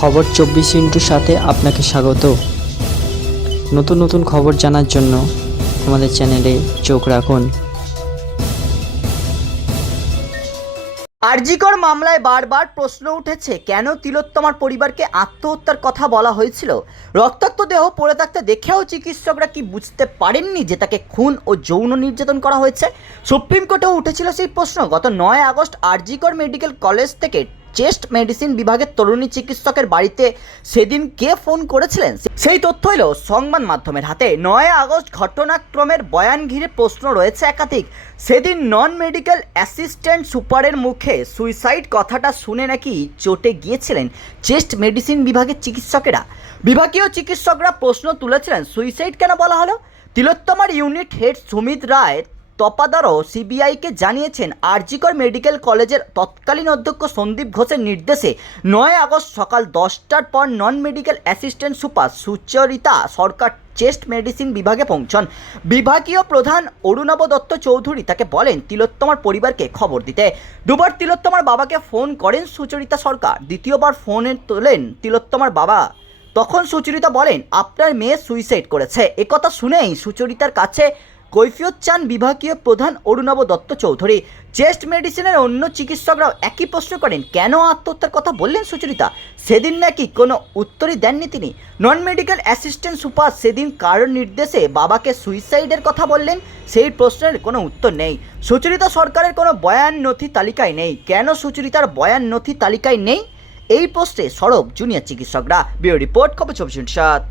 খবর চব্বিশ ইন্টুর সাথে আপনাকে স্বাগত। নতুন নতুন খবর জানার জন্য আমাদের চ্যানেলে চোখ রাখুন। আরজিকর মামলায় বারবার প্রশ্ন উঠেছে, কেন তিলোত্তমার পরিবারকে আত্মহত্যার কথা বলা হয়েছিল? রক্তাক্ত দেহ পড়ে থাকতে দেখেও চিকিৎসকরা কি বুঝতে পারেননি যে তাকে খুন ও যৌন নির্যাতন করা হয়েছে? সুপ্রিম কোর্টেও উঠেছিল সেই প্রশ্ন। গত নয় আগস্ট আরজিকর মেডিকেল কলেজ থেকে চেস্ট মেডিসিন বিভাগের তরুণী চিকিৎসকের বাড়িতে সেদিন কে ফোন করেছিলেন? সেই তথ্য এলো সংবাদ মাধ্যমের হাতে। নয় আগস্ট ঘটনাক্রমের বয়ান ঘিরে প্রশ্ন রয়েছে একাধিক। সেদিন নন মেডিকেল অ্যাসিস্ট্যান্ট সুপারের মুখে সুইসাইড কথাটা শুনে নাকি চটে গিয়েছিলেন চেস্ট মেডিসিন বিভাগের চিকিৎসকেরা। বিভাগীয় চিকিৎসকরা প্রশ্ন তুলেছিলেন, সুইসাইড কেন বলা হলো? তিলোত্তমার ইউনিট হেড সুমিত রায় তপাদারও সিবিআইকে জানিয়েছেন, আরজিকর মেডিকেল কলেজের তৎকালীন অধ্যক্ষ সন্দীপ ঘোষের নির্দেশে নয় আগস্ট সকাল দশটার পর non medical assistant super Sucharita Sarkar chest medicine বিভাগে পৌঁছন। বিভাগীয় প্রধান অরুণাভ দত্ত চৌধুরী তাকে বলেন, তিলোত্তমার পরিবারকে খবর দিতে। দুবার তিলোত্তমার বাবাকে ফোন করেন সুচরিতা সরকার। দ্বিতীয়বার ফোনে তোলেন তিলোত্তমার বাবা। তখন সুচরিতা বলেন, আপনার মেয়ে সুইসাইড করেছে। একথা শুনেই সুচরিতার কাছে কৈফিয়ত চান বিভাগীয় প্রধান অরুণাভ দত্ত চৌধুরী। চেস্ট মেডিসিনের অন্য চিকিৎসকরাও একই প্রশ্ন করেন, কেন আত্মহত্যার কথা বললেন সুচরিতা? সেদিন নাকি কোনো উত্তরই দেননি তিনি। নন মেডিকেল অ্যাসিস্ট্যান্ট সুপার সেদিন কারোর নির্দেশে বাবাকে সুইসাইডের কথা বললেন, সেই প্রশ্নের কোনো উত্তর নেই। সুচরিতা সরকারের কোনো বয়ান নথি তালিকায় নেই। কেন সুচরিতার বয়ান নথি তালিকায় নেই? এই পোস্টে সরব জুনিয়র চিকিৎসকরা। ব্যুরো রিপোর্ট চব্বিশ সাত।